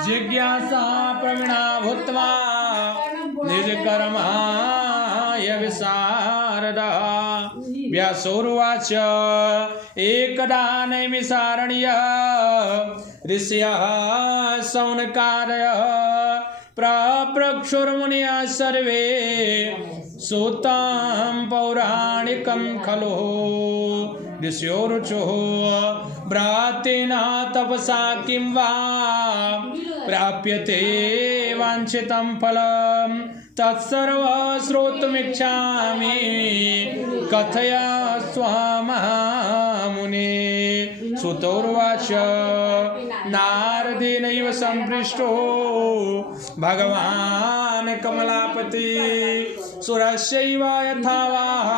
जिज्ञासा प्रवीणा भूत्वा निज कर्माय विशारदा। व्यासोर्वाच एकदा नैमिषारण्य ऋषयः सौनकादयः प्रप्रक्षुर्मुनयः सर्वे सूतं पौराणिकं खलु। ऋषयोरुचुः भ्रातेन तपसा किं वा प्राप्यते वाञ्छितं फलं तत्सर्वं श्रोतुमिच्छामि कथय स्वमहामुने। सुतोर्वाच नारदेनैव सम्पृष्टो भगवान् कमलापति सुरस्यैव यथा वाह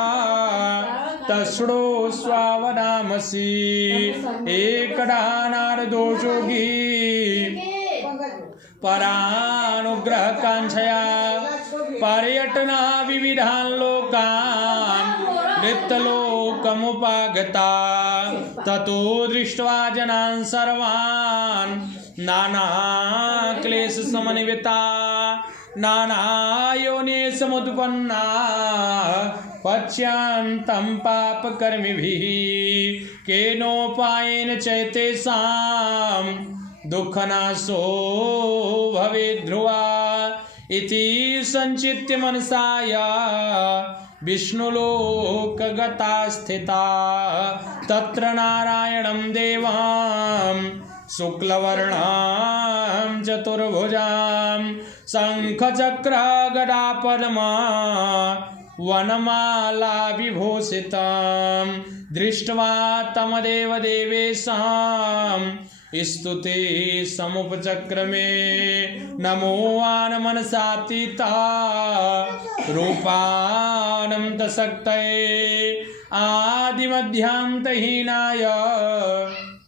तस्रो स्वावदामसि। एकदा नारदो योगी परानुग्रह कांक्षया पर्यटना विविधान् लोकान् नित्यलोकमुपागता। ततो दृष्ट्वा जनान् सर्वान् नाना क्लेश समन्विता नाना योनि समुत्पन्ना पश्यन्तं पापकर्मिभिः केनोपायेन चैतेषां दुःखनाशो भवेत् ध्रुवा। इति संचित्य मनसाया विष्णुलोकगता स्थिता तत्र नारायणं देवां शुक्लवर्णां चतुर्भुजां शङ्खचक्र गदा पद्मा वनमाला विभूषितां दृष्ट्वा तमदेव देवेशां स्तुते समुपचक्रमे नमोवान मनसातीता रूपानं तशक्तये आदिमध्यान्तहीनाय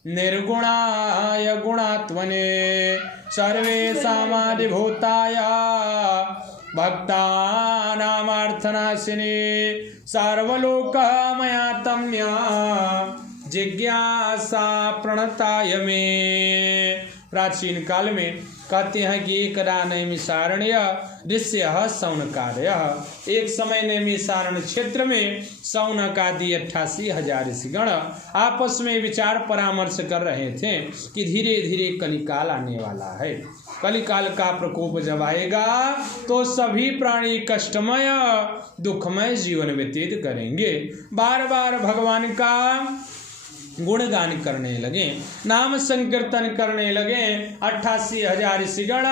निर्गुणाय गुणात्मने सर्वेषामादिभूताय भक्तानामार्थनाशिने सर्वलोकमयातम्या जिज्ञासा प्रणताय में। प्राचीन काल में कहते हैं कि एकदा नैमिषारण्य ऋषयः सौनकादयः। एक समय नैमिषारण्य क्षेत्र में सौनक आदि 88,000 ऋषिगण आपस में विचार परामर्श कर रहे थे कि धीरे धीरे कलिकाल आने वाला है। कलिकाल का प्रकोप जब आएगा तो सभी प्राणी कष्टमय दुखमय जीवन व्यतीत करेंगे। बार बार भगवान का गुणगान करने लगे, नाम संकीर्तन करने लगे। 88,000 ऋषिगण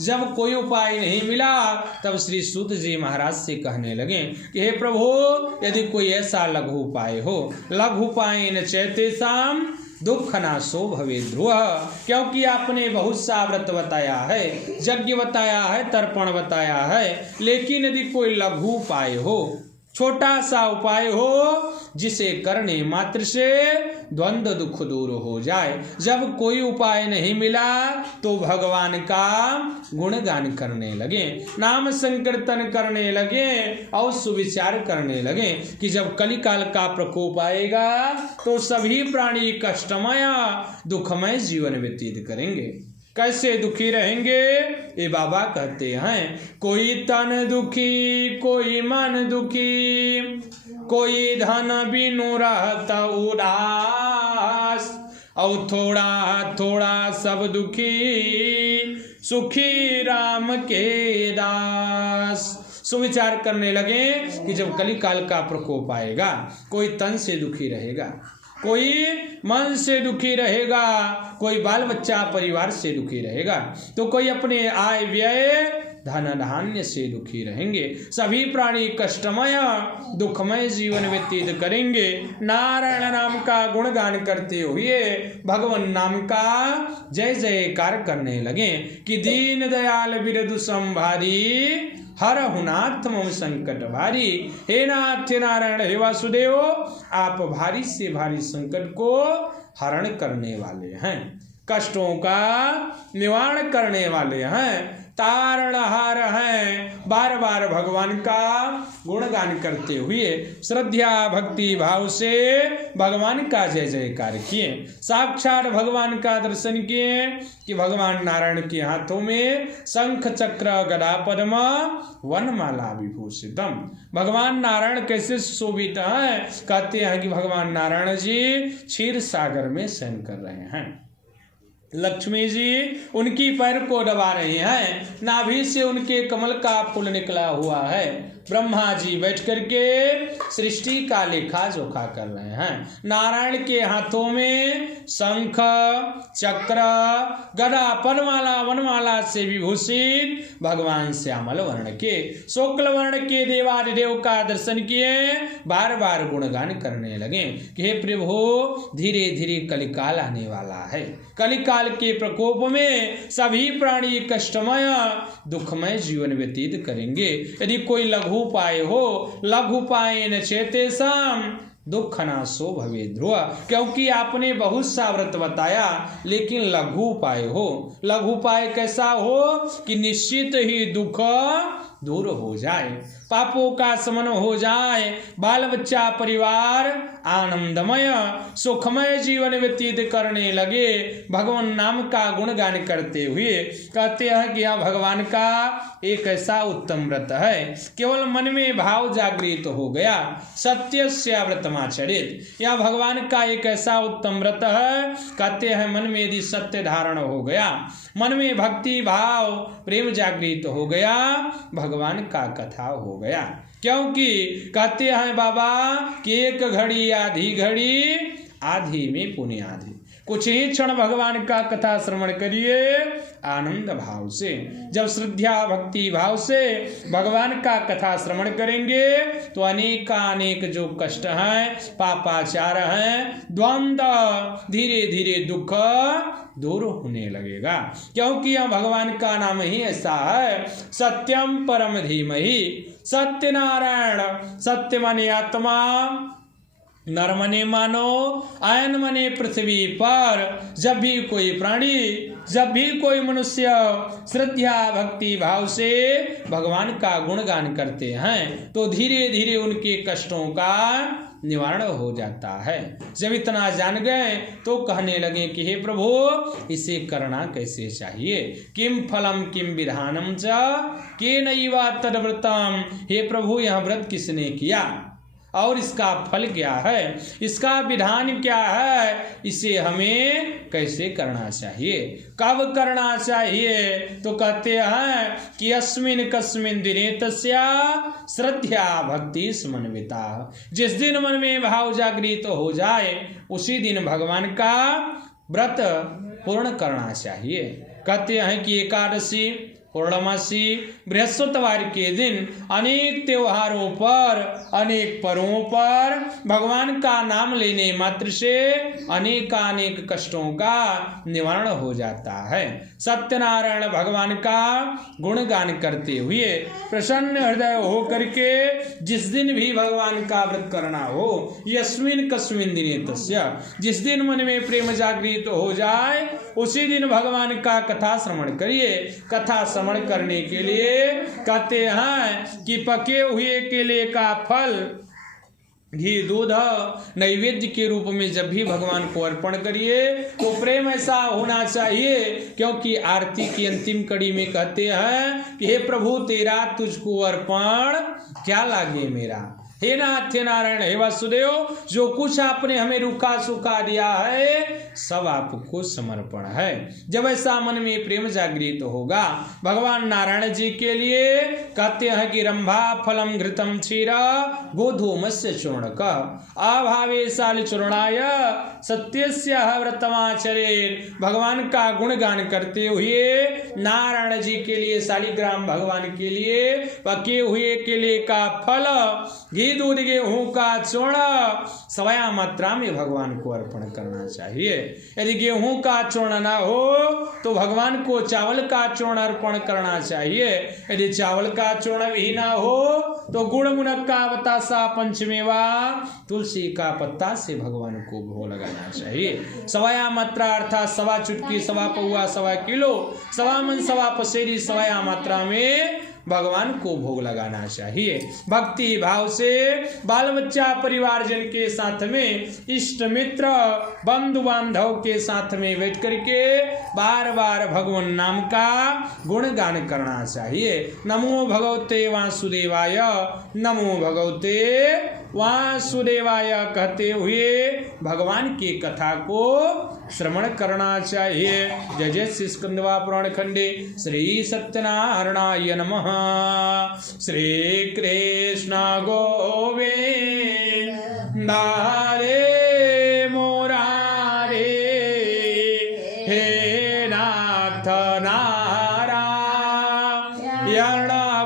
जब कोई उपाय नहीं मिला तब श्री सूत जी महाराज से कहने लगे कि हे प्रभु, यदि कोई ऐसा लघु उपाय हो, लघु उपायेन चैतेषां दुःखनाशो भवेत् ध्रुव। क्योंकि आपने बहुत सा व्रत बताया है, यज्ञ बताया है, तर्पण बताया है, लेकिन यदि कोई लघु उपाय हो, छोटा सा उपाय हो जिसे करने मात्र से द्वंद्व दुख दूर हो जाए। जब कोई उपाय नहीं मिला तो भगवान का गुणगान करने लगे, नाम संकीर्तन करने लगे और सुविचार करने लगे कि जब कलिकाल का प्रकोप आएगा तो सभी प्राणी कष्टमय दुखमय जीवन व्यतीत करेंगे। कैसे दुखी रहेंगे? ये बाबा कहते हैं, कोई तन दुखी, कोई मन दुखी, कोई धन बिनु रहता उदास, और थोड़ा थोड़ा सब दुखी, सुखी राम के दास। सुविचार करने लगे कि जब कलिकाल का प्रकोप आएगा, कोई तन से दुखी रहेगा, कोई मन से दुखी रहेगा, कोई बाल बच्चा परिवार से दुखी रहेगा, तो कोई अपने आय व्यय धन धान्य से दुखी रहेंगे। सभी प्राणी कष्टमय दुखमय जीवन व्यतीत करेंगे। नारायण नाम का गुणगान करते हुए भगवान नाम का जय जयकार करने लगे कि दीन दयाल बिरदु संभारी, हर हुनाथ मम संकट भारी। हे नाथ नारायण हे वासुदेव, आप भारी से भारी संकट को हरण करने वाले हैं, कष्टों का निवारण करने वाले हैं। तारणहार हैं, बार बार भगवान का गुणगान करते हुए श्रद्धा भक्ति भाव से भगवान का जय जयकार किए। साक्षात भगवान का दर्शन किए कि भगवान नारायण के हाथों में शंख चक्र गदा पद्म वनमाला विभूषितम। भगवान नारायण कैसे शोभित हैं? कहते हैं कि भगवान नारायण जी क्षीर सागर में शयन कर रहे हैं, लक्ष्मी जी उनकी पैर को दबा रहे हैं, नाभि से उनके कमल का फूल निकला हुआ है, ब्रह्मा जी बैठ करके सृष्टि का लेखा जोखा कर रहे हैं। नारायण के हाथों में शंख चक्र गदा पद्ममाला वनमाला से विभूषित भगवान श्यामल वर्ण के शुक्ल वर्ण के देवादिदेव का दर्शन किए, बार बार गुणगान करने लगे कि हे प्रभु धीरे धीरे कलिकाल आने वाला है, कलिकाल के प्रकोप में सभी प्राणी कष्टमय दुखमय जीवन व्यतीत करेंगे। यदि कोई लघु उपाय हो, लघु उपायेन चेतेषां दुःखनाशो भवेत् ध्रुव, क्योंकि आपने बहुत सा व्रत बताया लेकिन लघु उपाय हो। लघु उपाय कैसा हो कि निश्चित ही दुख दूर हो जाए, पापों का शमन हो जाए, बाल बच्चा परिवार आनंदमय सुखमय जीवन व्यतीत करने लगे। भगवान नाम का गुणगान करते हुए कहते हैं कि यह भगवान का एक ऐसा उत्तम व्रत है, केवल मन में भाव जागृत हो गया, सत्यस्य व्रतमाचरित। यह भगवान का एक ऐसा उत्तम व्रत है, कहते हैं मन में यदि सत्य धारण हो गया, मन में भक्ति भाव प्रेम जागृत हो गया, भगवान का कथा हो गया। क्योंकि कहते हैं बाबा कि एक घड़ी आधी घड़ी, आधी में पुण्य आधी। कुछ ही क्षण भगवान का कथा श्रवण करिए आनंद भाव से। जब श्रद्धा भक्ति भाव से भगवान का कथा श्रवण करेंगे तो अनेक जो कष्ट हैं, पापाचार हैं, द्वंद्व धीरे धीरे दुख दूर होने लगेगा। क्योंकि यह भगवान का नाम ही ऐसा है, सत्यम परम धीमहि। सत्य नारायण, सत्य माने आत्मा, नर मने मानो, आयन मने पृथ्वी पर जब भी कोई प्राणी, जब भी कोई मनुष्य श्रद्धा भक्ति भाव से भगवान का गुणगान करते हैं तो धीरे धीरे उनके कष्टों का निवारण हो जाता है। जब इतना जान गए तो कहने लगे कि हे प्रभु इसे करना कैसे चाहिए, किम फलम किम विधानम च केनैव तद्व्रतम। हे प्रभु यह व्रत किसने किया और इसका फल क्या है, इसका विधान क्या है, इसे हमें कैसे करना चाहिए, कब करना चाहिए। तो कहते हैं कि अस्मिन् कस्मिन् दिने तस्या श्रद्धा भक्ति समन्विता। जिस दिन मन में भाव जागृत हो जाए उसी दिन भगवान का व्रत पूर्ण करना चाहिए। कहते हैं कि एकादशी, पूर्णमासी, बृहस्पतिवार के दिन अनेक त्योहारों पर, अनेक पर्वों पर भगवान का नाम लेने मात्र से अनेक कष्टों का निवारण हो जाता है। सत्यनारायण भगवान का गुणगान करते हुए प्रसन्न हृदय हो करके जिस दिन भी भगवान का व्रत करना हो, यस्मिन् कस्मिन् दिने तस्य, जिस दिन मन में प्रेम जागृत हो जाए उसी दिन भगवान का कथा श्रवण करिए। कथा श्रवण करने के लिए कहते हैं कि पके हुए केले का फल, घी, दूध नैवेद्य के रूप में जब भी भगवान को अर्पण करिए तो प्रेम ऐसा होना चाहिए। क्योंकि आरती की अंतिम कड़ी में कहते हैं कि हे प्रभु तेरा तुझको अर्पण क्या लागे मेरा। हे नाथ, हे नारायण, हे वासुदेव, जो कुछ आपने हमें रुखा सूखा दिया है सब आपको समर्पण है। जब ऐसा मन में प्रेम जागृत होगा भगवान नारायण जी के लिए कहते हैं कि रंभा फलम घृतम क्षीर गोधूमस्य चूर्णक अभावे शाल चूर्णाय सत्यस्य व्रतमाचरेत्। भगवान का गुणगान करते हुए नारायण जी के लिए, शालिग्राम भगवान के लिए पके हुए केले का फल, घी, दूध, गेहूं का चूर्ण सवया मात्रा में भगवान को अर्पण करना चाहिए। यदि गेहूं का चूर्ण ना हो तो भगवान को चावल का चूर्ण अर्पण करना चाहिए। यदि चावल का चूर्ण भी ना हो तो गुड़ मुनक्का बतासा पंचमेवा तुलसी का पत्ता से भगवान को भोग लगाना चाहिए। सवाया मात्रा अर्थात सवा चुटकी, सवा पौआ, सवा किलो, सवा मन, सवा पसेरी, सवाया मात्रा में भगवान को भोग लगाना चाहिए। भक्ति भाव से बाल बच्चा परिवारजन के साथ में, इष्ट मित्र बंधु बांधव के साथ में बैठ करके बार बार भगवान नाम का गुणगान करना चाहिए। नमो भगवते वासुदेवाय, नमो भगवते वासुदेवाय कहते हुए भगवान की कथा को श्रवण करना चाहिए। जय जय श्री स्कंदवा पुराण खंडे श्री सत्यनारायणाय नमः। श्री कृष्ण गोविंद हरे मुरारे, हे नाथ नारायण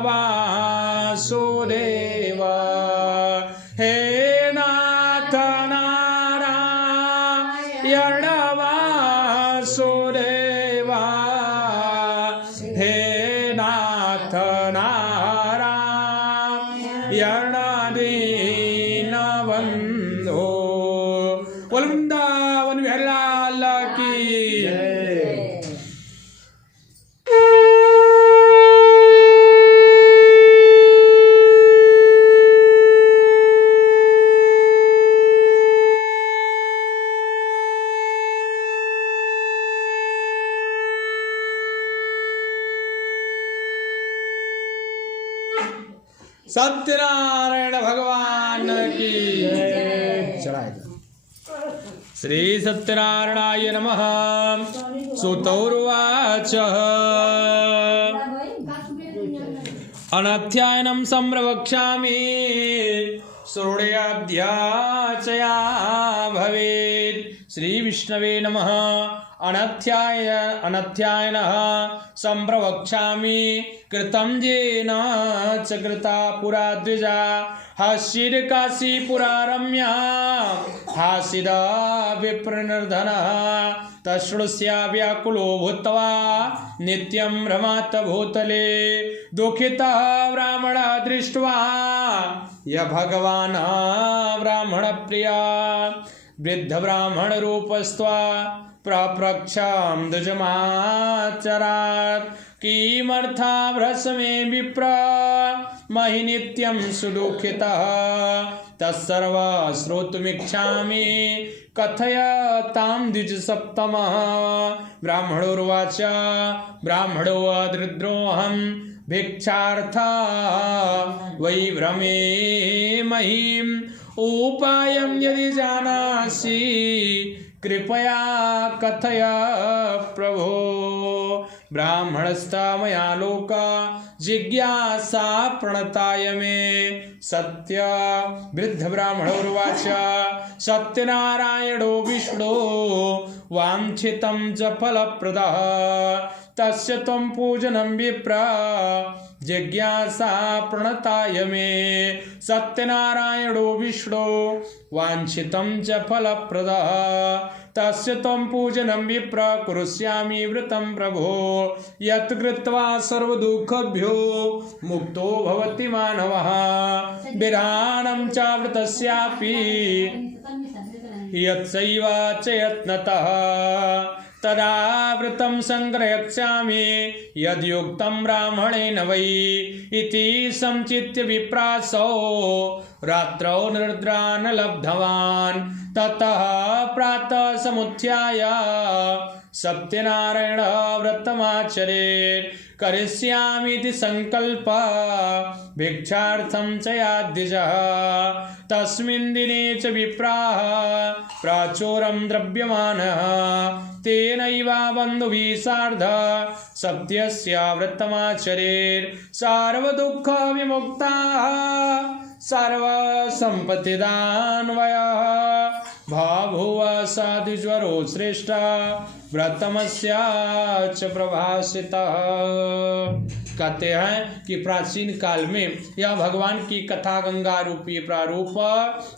वासुदेव, हे नाथ नारायण वासुदेव, हे नाथ नारायण दीनबंधो। वृंदावन बिहारी लाल की सत्यनारायण भगवान की चढ़ाए। श्री सत्यनारायणाय नमः। सुतौर्वाच अनध्यायनं संप्रवक्ष्यामि श्रोणयाध्याचया भवेत्। श्री विष्णवे नमः। अनध्यायनः संप्रवक्ष्यामि कृतं येन च कृता पुरा द्विजा। हास्यकाशीपुरा रम्या हासिद विप्रनिर्धनः तश्रुष्या व्याकुलो भूत्वा नित्यं भ्रमात् भूतले। दुःखितः ब्राह्मणः दृष्ट्वा य भगवान् ब्राह्मणप्रिया वृद्ध ब्राह्मण रूपस्त्वा प्रप्रक्षं द्विजमाचरात्। किमर्था भ्रसमे विप्र महि नित्यं सुदुःखितः तत्सर्व श्रोतुमिच्छामि कथयतां द्विजसप्तमः। ब्राह्मणोर्वाच ब्राह्मणो दृद्रोऽहं भिक्षार्था वै भ्रमे महीं। उपायं यदि जानासि कृपया कथय प्रभो। ब्राह्मणस्था मया लोका जिज्ञासा प्रणताय मे। सत्य वृद्ध ब्राह्मणोर्वाच सत्यनारायणो विष्णो वाञ्छितं च फलप्रदः तस्य त्वं पूजनं विप्र जिज्ञासा प्रणताय मे। सत्यनारायणो विष्णो वाञ्छितं च फलप्रदः तस्य त्वं पूजनं विप्र कुरुष्यामि व्रतं प्रभो। यत् कृत्वा सर्वदुःखभ्यो मुक्तो भवति मानवः विराणं च व्रतस्यापि यत्सैव च यत्नतः तदा व्रतं संग्रह्ष्यामि यद्युक्तं ब्राह्मणेन वै। इति संचित्य विप्रासो रात्रौ निद्रा न लब्धवान्। ततः प्रातः समुत्थाय सत्यनारायण व्रतमाचरेत्। करिष्यामीति संकल्प भिक्षार्थं च याद्विजः। तस्मिन् दिने च विप्राः प्राचोरं द्रव्यमानः तेनैव बन्धुभिः सार्ध सत्यस्य व्रतमाचरेत्। सर्वदुःख विमुक्ताः सर्वसम्पत्तिदान्वयः भाभुव साधुज्वरो श्रेष्ठ व्रतमस्य च प्रभासितः। कहते हैं कि प्राचीन काल में यह भगवान की कथा गंगा रूपी प्रारूप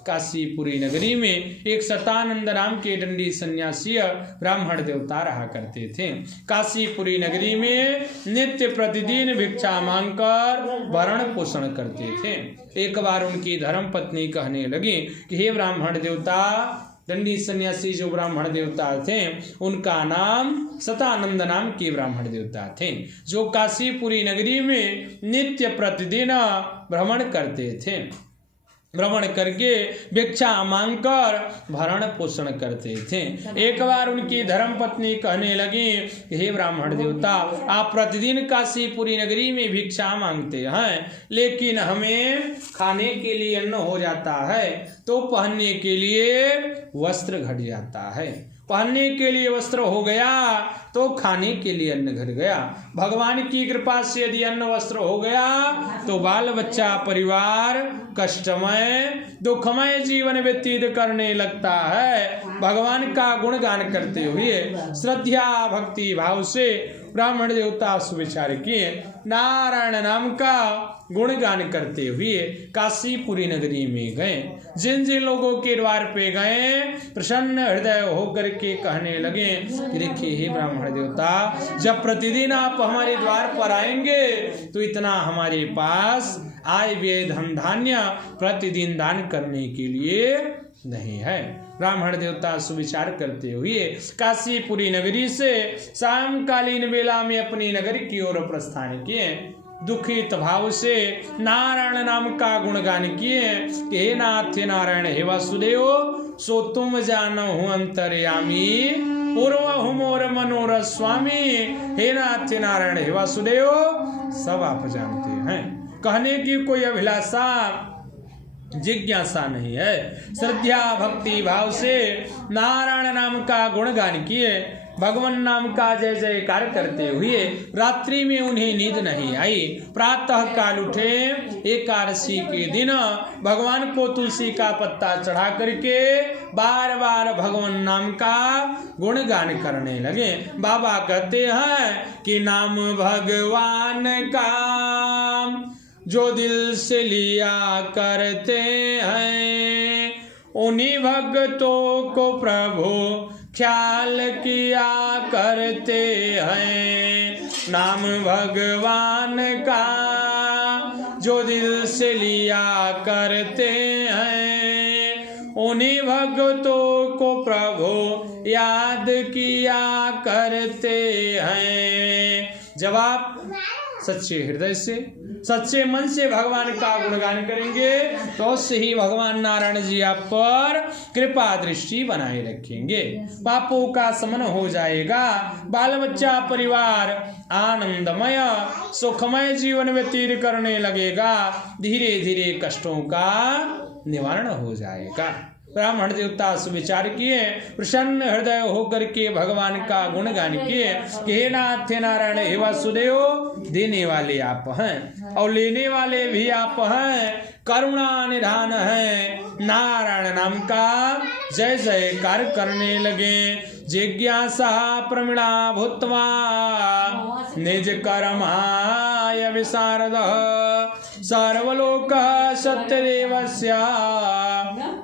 काशीपुरी नगरी में एक सतानंद नाम के दंडी सन्यासी ब्राह्मण देवता रहा करते थे। काशीपुरी नगरी में नित्य प्रतिदिन भिक्षा मांगकर भरण पोषण करते थे। एक बार उनकी धर्म पत्नी कहने लगी कि हे ब्राह्मण देवता, दंडी सन्यासी जो ब्राह्मण देवता थे उनका नाम सतानंद नाम के ब्राह्मण देवता थे, जो काशीपुरी नगरी में नित्य प्रतिदिन भ्रमण करते थे। भ्रमण करके भिक्षा मांगकर भरण पोषण करते थे। एक बार उनकी धर्म पत्नी कहने लगी, हे ब्राह्मण देवता, आप प्रतिदिन काशीपुरी नगरी में भिक्षा मांगते हैं, लेकिन हमें खाने के लिए अन्न हो जाता है तो पहनने के लिए वस्त्र घट जाता है। पहनने के लिए वस्त्र हो गया तो खाने के लिए अन्न घट गया। भगवान की कृपा से यदि अन्न वस्त्र हो गया तो बाल बच्चा परिवार कष्टमय दुखमय जीवन व्यतीत करने लगता है। भगवान का गुणगान करते हुए श्रद्धा भक्ति भाव से ब्राह्मण देवता सुविचार किए, नारायण नाम का गुणगान करते हुए काशीपुरी नगरी में गए। जिन जिन लोगों के द्वार पे गए प्रसन्न हृदय होकर के कहने लगे कि देखिए हे ब्राह्मण देवता, जब प्रतिदिन आप हमारे द्वार पर आएंगे तो इतना हमारे पास आय व्यय धन धान्य प्रतिदिन दान करने के लिए नहीं है। ब्राह्मण देवता सुविचार करते हुए काशीपुरी नगरी से शामकालीन वेला में अपनी नगर की ओर प्रस्थान किए। दुखित भाव से नारायण नाम का गुणगान किए कि हे नाथ हे नारायण हे वासुदेव, सो तुम जानो हूँ अंतर्यामी, पूर्व मोर मनोरथ स्वामी। हे नाथ हे नारायण हे वासुदेव, सब आप जानते हैं। कहने की कोई अभिलाषा जिज्ञासा नहीं है। श्रद्धा भक्ति भाव से नारायण नाम का गुणगान किए, भगवान नाम का जय जयकार करते हुए रात्रि में उन्हें नींद नहीं आई। प्रातः काल उठे, एकादशी के दिन भगवान को तुलसी का पत्ता चढ़ा करके बार बार भगवान नाम का गुणगान करने लगे। बाबा कहते हैं कि नाम भगवान का जो दिल से लिया करते हैं, उन्हीं भक्तों को प्रभु ख्याल किया करते हैं। नाम भगवान का जो दिल से लिया करते हैं, उन्हीं भक्तों को प्रभु याद किया करते हैं। जब आप सच्चे हृदय से सच्चे मन से भगवान का गुणगान करेंगे तो उससे ही भगवान नारायण जी आप पर कृपा दृष्टि बनाए रखेंगे। पापों का शमन हो जाएगा, बाल बच्चा परिवार आनंदमय सुखमय जीवन व्यतीत करने लगेगा, धीरे धीरे कष्टों का निवारण हो जाएगा। ब्राह्मण देवता सुविचार किए, प्रसन्न हृदय होकर के भगवान का गुणगान किए कि हे नाथ हे नारायण हे वासुदेव, देने वाले आप हैं और लेने वाले भी आप हैं, करुणा निधान है। नारायण नाम का जय जयकार करने लगे। जिज्ञासा प्रमीणा भूत्वा निज कर्माय विशारद, सर्वलोक सत्यदेवस्य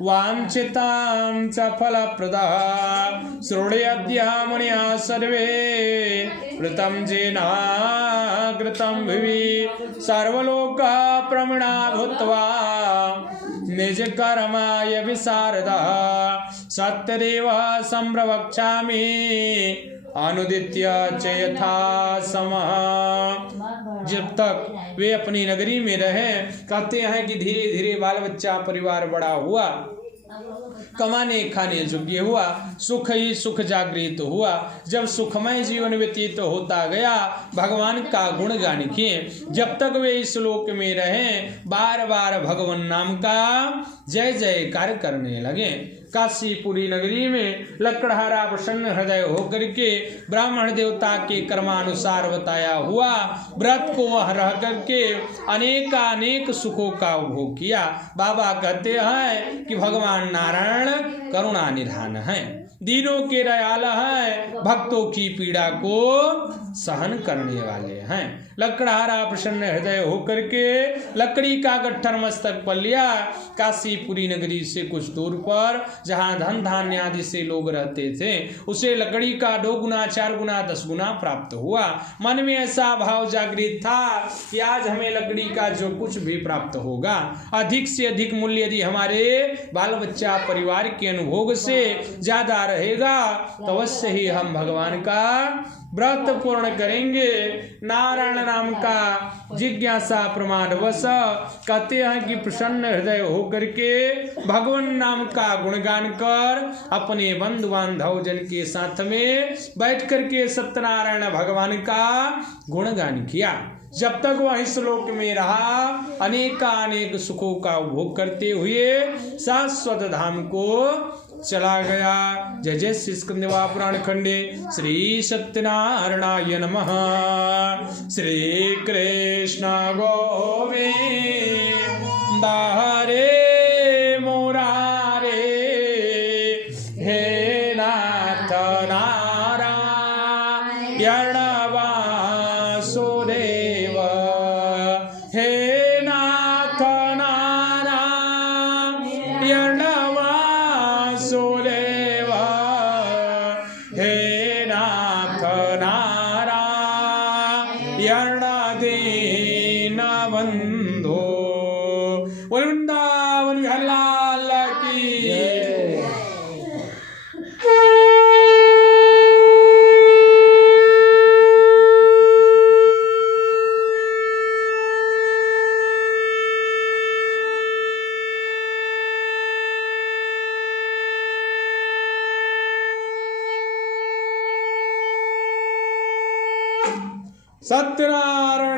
वांछितां च फलप्रदः। श्रुण्वन्त्य मुनयः सर्वे कृतं येन कृतं भुवि, सर्वलोक प्रमीणा भूत्वा निज कर्माय विशारदः। सत्यदेव संप्रवक्ष्यामि अनुदित्य च यथा समः। जब तक वे अपनी नगरी में रहे, कहते हैं कि धीरे धीरे बाल बच्चा परिवार बड़ा हुआ, कमाने खाने योग्य हुआ, सुख ही सुख जागृत हुआ। जब सुखमय जीवन व्यतीत होता गया, भगवान का गुणगान किए। जब तक वे इस लोक में रहे, बार बार भगवान नाम का जय जयकार करने लगे। काशीपुरी नगरी में लकड़हारा प्रसन्न हृदय होकर के ब्राह्मण देवता के कर्मानुसार बताया हुआ व्रत को वह रह करके अनेकानेक सुखों का उपभोग किया। बाबा कहते हैं कि भगवान नारायण करुणा निधान है। दीनों के दयाल हैं, भक्तों की पीड़ा को सहन करने वाले हैं। लकड़हारा प्रसन्न हृदय होकर के लकड़ी का गट्ठर मस्तक पर लिया। काशीपुरी नगरी से कुछ दूर पर जहाँ धन धान्य आदि से लोग रहते थे, उसे लकड़ी का 2 गुना 4 गुना 10 गुना प्राप्त हुआ। मन में ऐसा भाव जागृत था कि आज हमें लकड़ी का जो कुछ भी प्राप्त होगा, अधिक से अधिक मूल्य यदि हमारे बाल बच्चा परिवार के अनुभोग से ज्यादा रहेगा तो अवश्य ही हम भगवान का व्रत पूर्ण करेंगे। नारायण नाम का जिज्ञासा प्रमादवश कहते हैं कि प्रसन्न हृदय होकर के भगवान नाम का गुणगान कर अपने बंधु बांधव जन के साथ में बैठ करके सत्यनारायण भगवान का गुणगान किया। जब तक वह इस लोक में रहा, अनेक सुखों का उपभोग करते हुए शाश्वत धाम को चला गया। जय जय श्री स्कंदवा पुराण खंडे श्री सत्यनारायणाय नमः। श्री कृष्ण गोविंद हरे मुरारे, हे नाथ नारायण वासुदेव, हे नाथ नारायण वासुदेव, हे नाथ नारायण दीनबंधो। वृंदावन बिहारी लाल की। सत्यनारायण